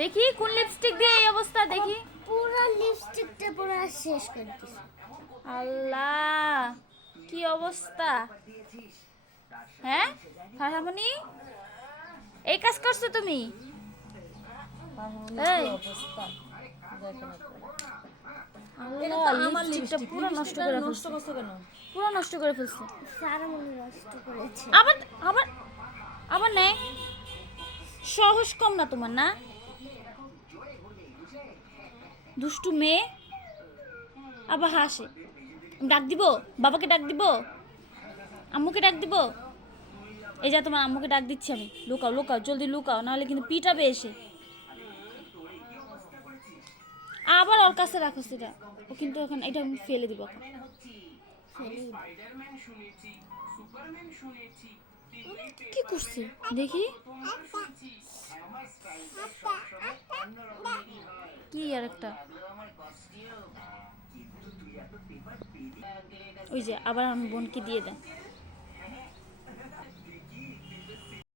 দেখি কোন লিপস্টিক দিয়ে এই অবস্থা দেখি। পুরো লিপস্টিকটা পুরো শেষ করে দিছে। আল্লাহ কি অবস্থা। হ্যাঁ ফারহামণি এই কাজ করছো তুমি? এই আল্লাহ লিপস্টিকটা পুরো নষ্ট করে ফেলছে। পুরো নষ্ট করে ফেলছে। সারা মনে নষ্ট করেছে। আবার আবার আবার নেই। সাহস কম না তোমার না? দুষ্টু মেয়ে আবার হাসে। ডাক দিব? বাবাকে ডাক দিব? আম্মুকে ডাক দিব? এই যা তোমার আম্মুকে ডাক দিচ্ছি আমি। লুকাও লুকাও জলদি লুকাও, নাহলে কিন্তু পিটাবে এসে। আবার ওর কাছে রাখো সেটা। ও কিন্তু এখন এটা আমি ফেলে দিব এখন। কি করছে দেখি? কি আর একটা ওই যে আবার আমার বোনকে দিয়ে দেন।